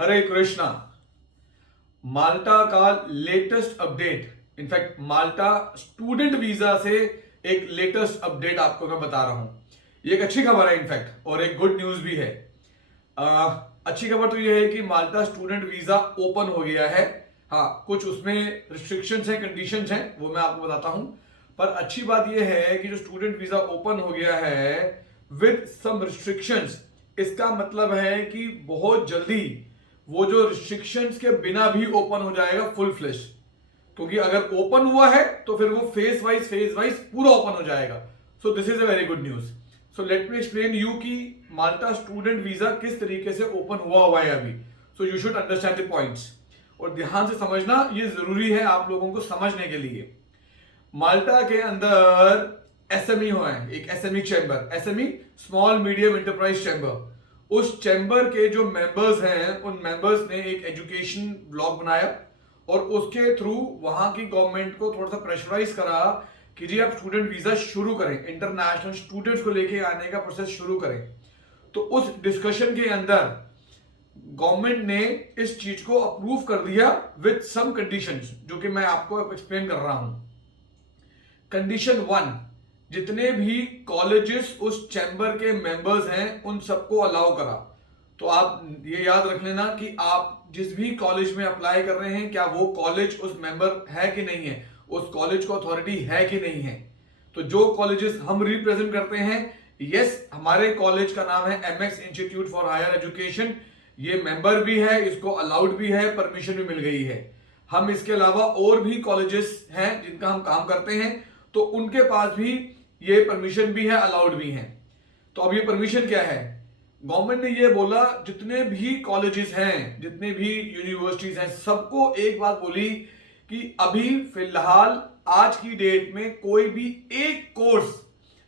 हरे कृष्णा। माल्टा का latest update, in fact माल्टा student visa से एक लेटेस्ट अपडेट आपको मैं बता रहा हूं। ये एक अच्छी खबर है इनफैक्ट, और एक गुड न्यूज भी है। अच्छी खबर तो ये है कि माल्टा स्टूडेंट वीजा ओपन हो गया है। हाँ, कुछ उसमें रिस्ट्रिक्शंस हैं, कंडीशंस हैं, वो मैं आपको बताता हूं। पर अच्छी बात यह है कि जो स्टूडेंट वीजा ओपन हो गया है विद सम रिस्ट्रिक्शंस, इसका मतलब है कि बहुत जल्दी वो जो रिस्ट्रिक्शंस के बिना भी ओपन हो जाएगा फुल फ्लैश। क्योंकि अगर ओपन हुआ है तो फिर वो फेज वाइज पूरा ओपन हो जाएगा। So this is a very good news. So let me explain you कि माल्टा स्टूडेंट वीजा किस तरीके से ओपन हुआ है अभी। So you should understand the points, और ध्यान से समझना, ये जरूरी है आप लोगों को समझने के लिए। माल्टा के अंदर एसएमई हुआ है, एक SME chamber, SME small medium enterprise chamber. उस चैम्बर के जो मेंबर्स हैं, उन मेंबर्स ने एक एजुकेशन ब्लॉग बनाया और उसके थ्रू वहां की गवर्नमेंट को थोड़ा सा प्रेशराइज करा कि जी आप स्टूडेंट वीजा शुरू करें, इंटरनेशनल स्टूडेंट्स को लेके आने का प्रोसेस शुरू करें। तो उस डिस्कशन के अंदर गवर्नमेंट ने इस चीज को अप्रूव कर दिया विद सम कंडीशंस, जो कि मैं आपको एक्सप्लेन कर रहा हूं। कंडीशन 1, जितने भी कॉलेजेस उस चैम्बर के मेंबर्स हैं उन सबको अलाउ करा। तो आप ये याद रख लेना कि आप जिस भी कॉलेज में अप्लाई कर रहे हैं, क्या वो कॉलेज उस मेंबर है कि नहीं है, उस कॉलेज को अथॉरिटी है कि नहीं है। तो जो कॉलेजेस हम रिप्रेजेंट करते हैं, यस, हमारे कॉलेज का नाम है MX institute for higher education. ये मेंबर भी है, इसको अलाउड भी है, परमिशन भी मिल गई है। हम इसके अलावा और भी कॉलेजेस हैं जिनका हम काम करते हैं, तो उनके पास भी ये परमिशन भी है, अलाउड भी है। तो अब ये परमिशन क्या है? गवर्नमेंट ने ये बोला जितने भी कॉलेजेस हैं, जितने भी यूनिवर्सिटीज हैं, सबको एक बात बोली कि अभी फिलहाल आज की डेट में कोई भी एक कोर्स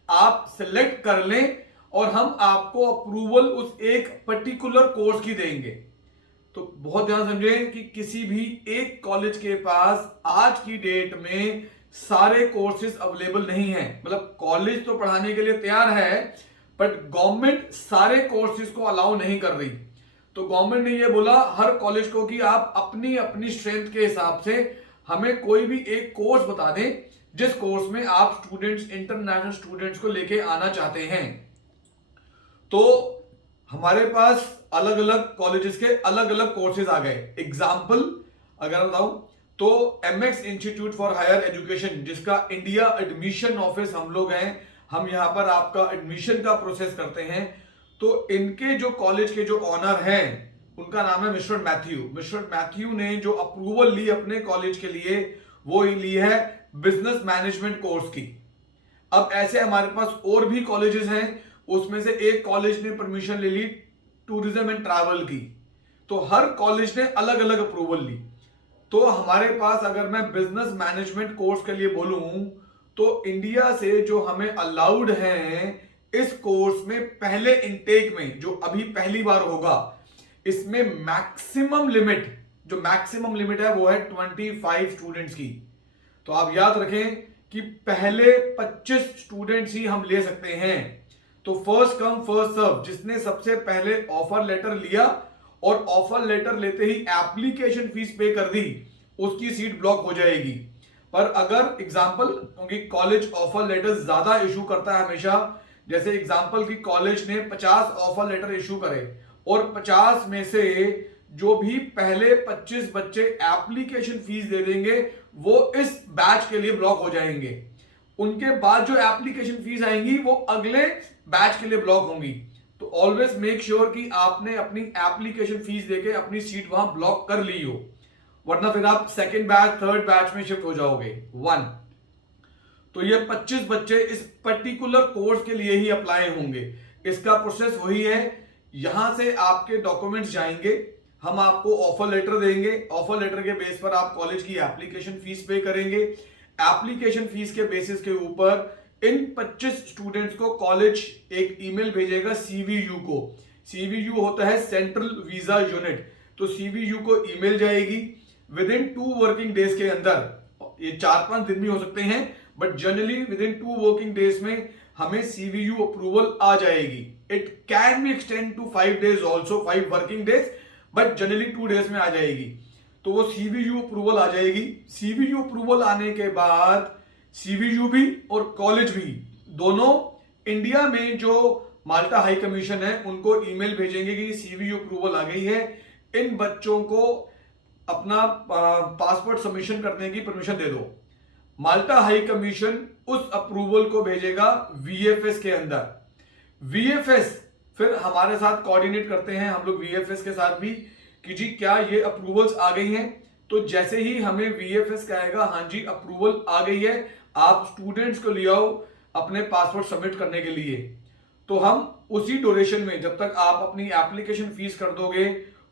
आप सिलेक्ट कर लें और हम आपको अप्रूवल उस एक पर्टिकुलर कोर्स की देंगे। तो बहुत ध्यान समझें कि किसी भी एक कॉलेज के पास आज की डेट में सारे कोर्सेज अवेलेबल नहीं है। मतलब कॉलेज तो पढ़ाने के लिए तैयार है, बट गवर्नमेंट सारे कोर्सेज को अलाउ नहीं कर रही। तो गवर्नमेंट ने यह बोला हर कॉलेज को कि आप अपनी अपनी स्ट्रेंथ के हिसाब से हमें कोई भी एक कोर्स बता दें जिस कोर्स में आप स्टूडेंट्स, इंटरनेशनल स्टूडेंट्स को लेके आना चाहते हैं। तो हमारे पास अलग अलग कॉलेजेस के अलग अलग कोर्सेज आ गए। एग्जाम्पल अगर बताऊं तो MX institute for higher education, जिसका इंडिया एडमिशन ऑफिस हम लोग हैं, हम यहां पर आपका एडमिशन का प्रोसेस करते हैं। तो इनके जो कॉलेज के जो ऑनर हैं उनका नाम है मिस्टर मैथ्यू। मिस्टर मैथ्यू ने जो अप्रूवल ली अपने कॉलेज के लिए, वो ली है बिजनेस मैनेजमेंट कोर्स की। अब ऐसे हमारे पास और भी कॉलेजेस हैं, उसमें से एक कॉलेज ने परमिशन ले ली टूरिज्म एंड ट्रैवल की। तो हर कॉलेज ने अलग अलग अप्रूवल ली। तो हमारे पास अगर मैं बिजनेस मैनेजमेंट कोर्स के लिए बोलूं तो इंडिया से जो हमें अलाउड हैं इस कोर्स में, पहले इनटेक में जो अभी पहली बार होगा, इसमें मैक्सिमम लिमिट है वो है 25 स्टूडेंट्स की। तो आप याद रखें कि पहले 25 स्टूडेंट्स ही हम ले सकते हैं। तो फर्स्ट कम फर्स्ट सर्व, जिसने सबसे पहले ऑफर लेटर लिया और ऑफर लेटर लेते ही एप्लीकेशन फीस पे कर दी, उसकी सीट ब्लॉक हो जाएगी। पर अगर एग्जांपल, क्योंकि कॉलेज ऑफर लेटर ज्यादा इशू करता है हमेशा, जैसे एग्जांपल कि कॉलेज ने 50 ऑफर लेटर इशू करे और 50 में से जो भी पहले 25 बच्चे एप्लीकेशन फीस दे देंगे वो इस बैच के लिए ब्लॉक हो जाएंगे। उनके बाद जो एप्लीकेशन फीस आएंगी वो अगले बैच के लिए ब्लॉक होंगी। तो ऑलवेज मेक श्योर कि आपने अपनी एप्लीकेशन फीस देके अपनी सीट वहां ब्लॉक कर ली हो, वरना फिर आप सेकंड बैच, थर्ड बैच में शिफ्ट हो जाओगे। 1, तो ये 25 बच्चे इस पर्टिकुलर कोर्स के लिए ही अप्लाई होंगे। इसका प्रोसेस वही है, यहां से आपके डॉक्यूमेंट्स जाएंगे, हम आपको ऑफर लेटर देंगे, ऑफर लेटर के बेस पर आप कॉलेज की एप्लीकेशन फीस पे करेंगे। एप्लीकेशन फीस के बेसिस के ऊपर इन 25 स्टूडेंट्स को कॉलेज एक ईमेल भेजेगा सीवीयू को। सीवीयू होता है सेंट्रल वीजा यूनिट। तो सीवीयू को ईमेल जाएगी विद इन 2 वर्किंग डेज के अंदर। ये 4-5 दिन भी हो सकते हैं, but generally within 2 working days में हमें सीवीयू अप्रूवल आ जाएगी। It can be extend to 5 days also, 5 working days, but generally 2 days में आ जाएगी। तो वो CVU अप्रूवल आ जाएगी। CVU अप्रूवल आने के बाद CVU भी और कॉलेज भी दोनों इंडिया में जो माल्टा हाई कमीशन है उनको ईमेल भेजेंगे कि CVU अप्रूवल आ गई है, इन बच्चों को अपना पासपोर्ट सबमिशन करने की परमिशन दे दो। माल्टा हाई कमीशन उस अप्रूवल को भेजेगा VFS के अंदर। VFS फिर हमारे साथ कोऑर्डिनेट करते हैं हम लोग VFS के साथ भी कि जी क्या ये अप्रूवल्स आ गई हैं। तो जैसे ही हमें VFS कहेगा हाँ जी अप्रूवल आ गई है, आप स्टूडेंट्स को ले आओ अपने पासपोर्ट सबमिट करने के लिए, तो हम उसी ड्यूरेशन में जब तक आप अपनी एप्लीकेशन फीस कर दोगे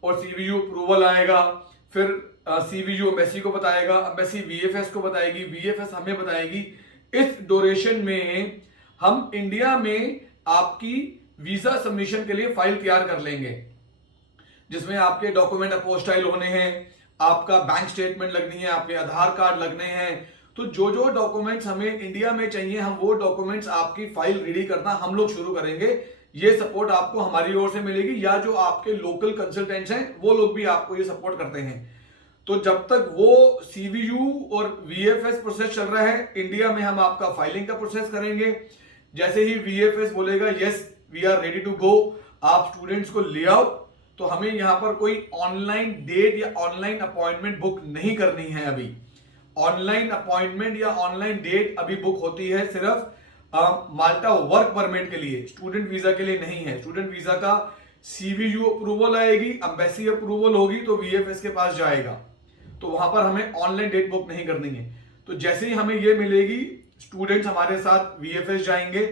और CVU अप्रूवल आएगा, फिर CVU एम्बेसी को बताएगा, एम्बेसी VFS को बताएगी, VFS हमें बताएगी, इस ड्यूरेशन में हम इंडिया में आपकी वीजा सबमिशन के लिए फाइल तैयार कर लेंगे, जिसमें आपके डॉक्यूमेंट अपोस्टाइल होने हैं, आपका बैंक स्टेटमेंट लगनी है, आपके आधार कार्ड लगने हैं। तो जो जो डॉक्यूमेंट्स हमें इंडिया में चाहिए हम वो डॉक्यूमेंट्स आपकी फाइल रेडी करना हम लोग शुरू करेंगे। ये सपोर्ट आपको हमारी ओर से मिलेगी या जो आपके लोकल कंसल्टेंट्स हैं वो लोग भी आपको ये सपोर्ट करते हैं। तो जब तक वो CVU और VFS प्रोसेस चल रहा है इंडिया में, हम आपका फाइलिंग का प्रोसेस करेंगे। जैसे ही VFS बोलेगा yes we are ready to go, आप स्टूडेंट्स को ले आओ, तो हमें यहां पर कोई ऑनलाइन डेट या ऑनलाइन अपॉइंटमेंट बुक नहीं करनी है। अभी ऑनलाइन अपॉइंटमेंट या ऑनलाइन डेट अभी बुक होती है सिर्फ माल्टा वर्क परमिट के लिए, स्टूडेंट वीजा के लिए नहीं है। स्टूडेंट वीजा का CVU अप्रूवल आएगी, एम्बेसी अप्रूवल होगी तो VFS के पास जाएगा, तो वहां पर हमें ऑनलाइन डेट बुक नहीं करनी है। तो जैसे ही हमें ये मिलेगी स्टूडेंट्स हमारे साथ VFS जाएंगे।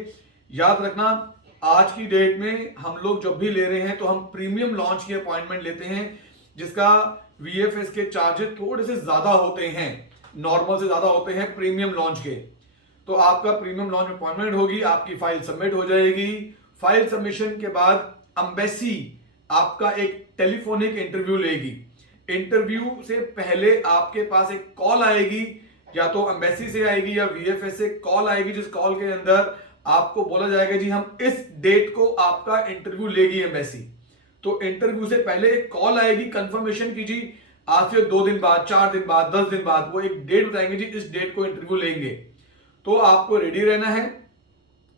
याद रखना आज की डेट में हम लोग जब भी ले रहे हैं तो हम प्रीमियम लॉन्च की अपॉइंटमेंट लेते हैं, जिसका VFS के चार्जेस थोड़े से ज्यादा होते हैं, नॉर्मल से ज्यादा होते हैं प्रीमियम लॉन्च के। तो आपका प्रीमियम लॉन्च अपॉइंटमेंट होगी, आपकी फाइल सबमिट हो जाएगी। फाइल सबमिशन के बाद एम्बेसी आपका एक टेलीफोनिक इंटरव्यू लेगी। इंटरव्यू से पहले आपके पास एक कॉल आएगी, या तो एम्बेसी से आएगी या VFS से कॉल आएगी, जिस कॉल के अंदर आपको बोला जाएगा जी हम इस डेट को आपका इंटरव्यू लेगी एम्बेसी। तो इंटरव्यू से पहले एक कॉल आएगी कंफर्मेशन की जी आज से 2 दिन बाद, 4 दिन बाद, 10 दिन बाद वो एक डेट बताएंगे जी इस डेट को इंटरव्यू लेंगे। तो आपको रेडी रहना है।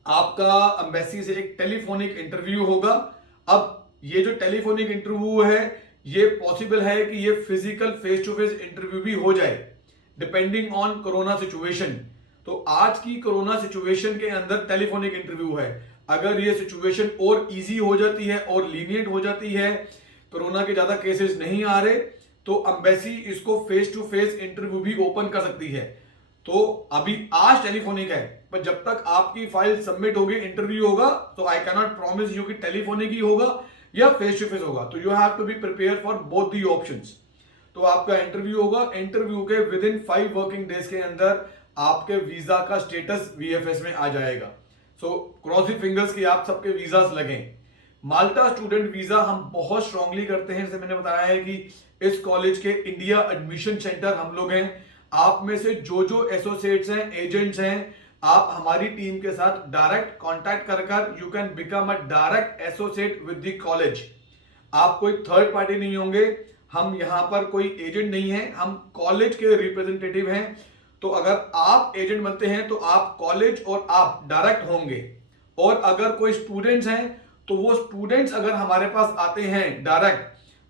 आपका एम्बेसी से एक टेलीफोनिक इंटरव्यू होगा। अब ये जो टेलीफोनिक इंटरव्यू है ये पॉसिबल है कि ये physical face to face interview भी हो जाए डिपेंडिंग ऑन कोरोना सिचुएशन। तो आज की कोरोना सिचुएशन के अंदर टेलीफोनिक इंटरव्यू है। अगर ये सिचुएशन और इजी हो जाती है और लीनियंट हो जाती है, कोरोना के ज्यादा केसेस नहीं आ रहे, तो एम्बेसी इसको फेस टू फेस इंटरव्यू भी ओपन कर सकती है। तो अभी आज टेलीफोनिक है, पर जब तक आपकी फाइल सबमिट होगी इंटरव्यू होगा, तो I can not promise you कि टेलीफोनिक ही होगा या फेस टू फेस होगा। तो you have to be prepare for both the options. तो आपका इंटरव्यू होगा, इंटरव्यू के विद इन 5 वर्किंग डेज के अंदर आपके वीजा का स्टेटस VFS में आ जाएगा। सो क्रॉस द फिंगर्स कि आप सबके वीजास लगें। माल्टा स्टूडेंट वीजा हम बहुत स्ट्रांगली करते हैं, जैसे मैंने बताया है कि इस कॉलेज के इंडिया एडमिशन सेंटर हम लोग हैं। आप में से जो जो एसोसिएट्स हैं, एजेंट्स हैं, आप हमारी टीम के साथ डायरेक्ट कांटेक्ट कर you can become a direct associate with the college. आप कोई थर्ड पार्टी नहीं होंगे, हम यहां पर कोई एजेंट नहीं है, हम कॉलेज के रिप्रेजेंटेटिव हैं। तो अगर आप एजेंट बनते हैं तो आप कॉलेज और आप डायरेक्ट होंगे, और अगर कोई स्टूडेंट्स हैं तो वो स्टूडेंट्स अगर हमारे पास आते हैं डायरेक्ट,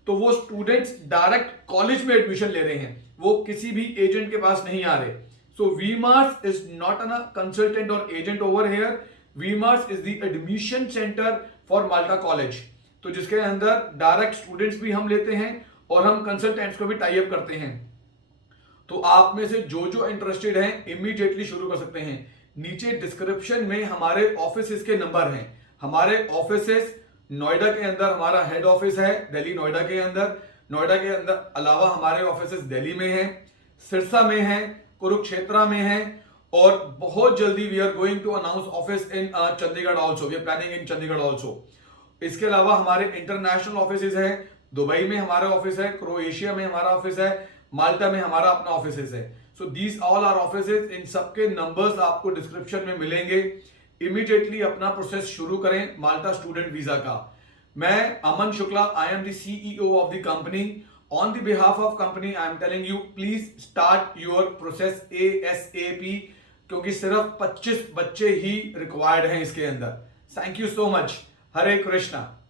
तो वो स्टूडेंट्स डायरेक्ट कॉलेज में एडमिशन ले रहे हैं, वो किसी भी एजेंट के पास नहीं आ रहे। So VMARS is not a consultant और agent over here. VMARS is the admission centre for Malta college, तो जिसके अंदर डायरेक्ट स्टूडेंट्स भी हम लेते हैं और हम कंसल्टेंट्स को भी टाई अप करते हैं। तो आप में से जो जो इंटरेस्टेड हैं इमीडिएटली शुरू कर सकते हैं। नीचे डिस्क्रिप्शन में हमारे ऑफिस के नंबर हैं। हमारे ऑफिसेस नोएडा के अंदर हमारा हेड ऑफिस है, दिल्ली नोएडा के अंदर। नोएडा के अंदर अलावा हमारे ऑफिसेस दिल्ली में हैं, सिरसा में हैं, कुरुक्षेत्र में हैं, और बहुत जल्दी we are going to announce office in Chandigarh also. We are planning in Chandigarh also. इसके अलावा हमारे इंटरनेशनल ऑफिसेज हैं, दुबई में हमारा ऑफिस है, क्रोएशिया में हमारा ऑफिस है, माल्टा में हमारा अपना ऑफिसेज है। So these all are offices. इन सबके नंबर्स आपको डिस्क्रिप्शन में मिलेंगे। इमीडिएटली अपना प्रोसेस शुरू करें माल्टा स्टूडेंट वीजा का। मैं Aman Shukla, I am the CEO of the company. On the behalf of company I am telling you, please start your process ASAP, क्योंकि सिर्फ 25 बच्चे ही रिक्वायर्ड हैं इसके अंदर। Thank you so much. Hare Krishna.